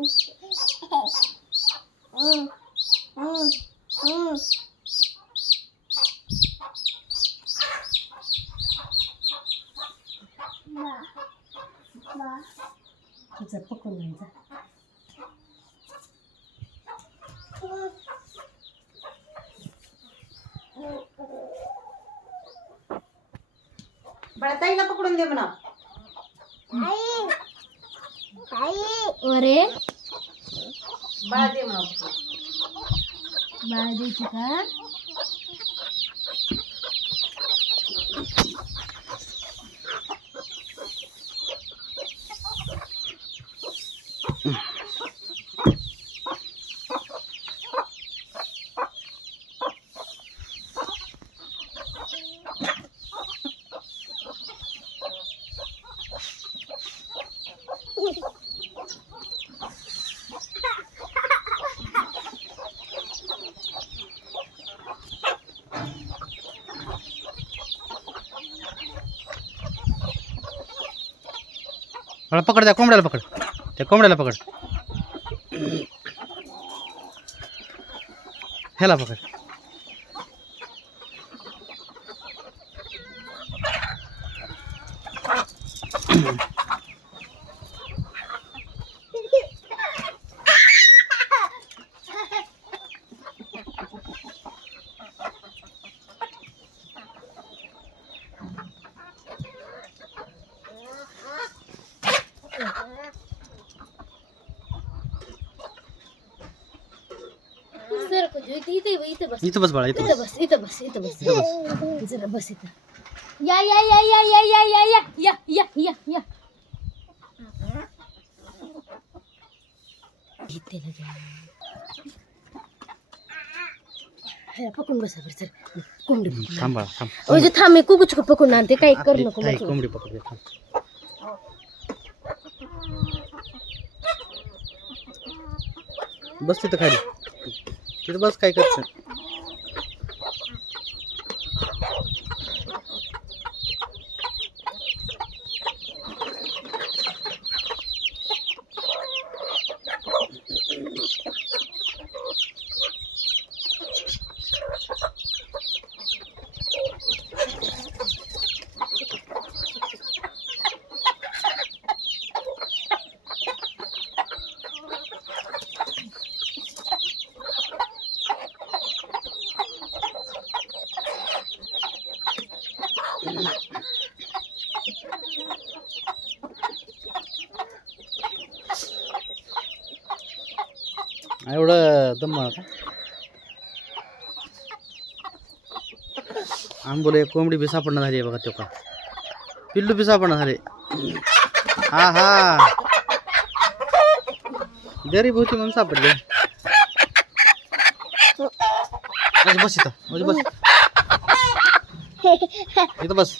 응, 응, 응. 엄마, 엄마. 이제 볶고 놀자. बळताईला पकडून Badi juga. Mm-hmm. मला पकड त्या कोंबड्याला पकड त्या कोंबड्याला पकड ह्याला पकड इथे इथे इथे बस इथं बस बाळा इथं इथं बस बस इथं बस इथं बस इथं बस जरा बस इथं या या या या या या या या या या या या इथे लगे. ह्याला पकडून बसा बरं सर कोंबडी. थांब बाळा थांब अहो, जे थांब मी कुकूच पकडून आणते काही करू नको. कोंबडी थांब बस तिथं खाली तिथं बस काय करतं एवढं दम का आंबोले कोंबडी बी सापडणं झाली आहे बघा तो का पिल्लू बी सापडणं झाले हा हा गरीब होती म्हणून सापडले अजून बस इथं अजून बस इथं बस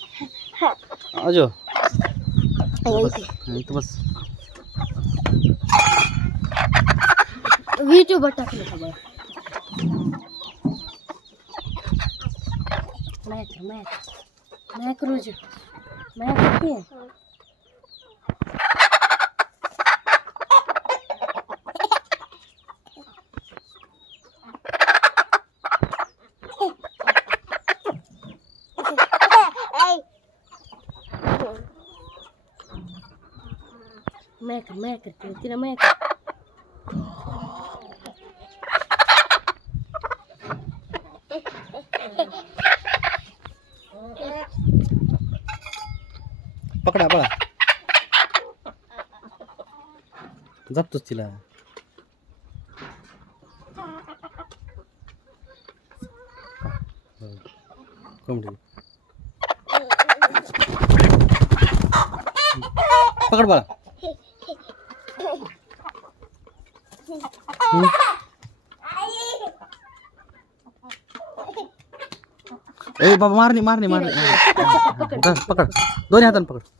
अजो इथे. इथं बस વીટું બટકલી ખબર मैच मैच मैच रोज मैच होती है। मैं कर, मैं करती हूँ, तेरा मैं कर। पकडा पळा जपतोच तिला. पकड बाळा. हम्म. ए बाबा मारणी मारणी मारणी पकड. दोन्ही हाताने पकड.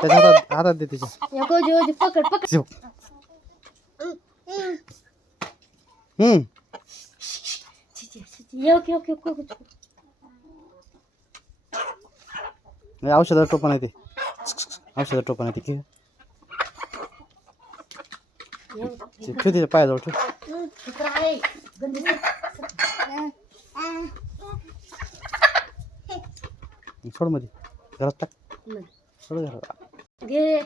त्याच्या हातात हातात दे या गोजी गोजी पकड पकड. हम्म. हे औषधाचं टोपण आहे ते. औषधाचं टोपण आहे ते. घे. ते ठेव तिच्या पायाजवळ ठेव. कुत्रा आहे गंदी सोडमध्ये घरात टाक. सोड घरात. घे.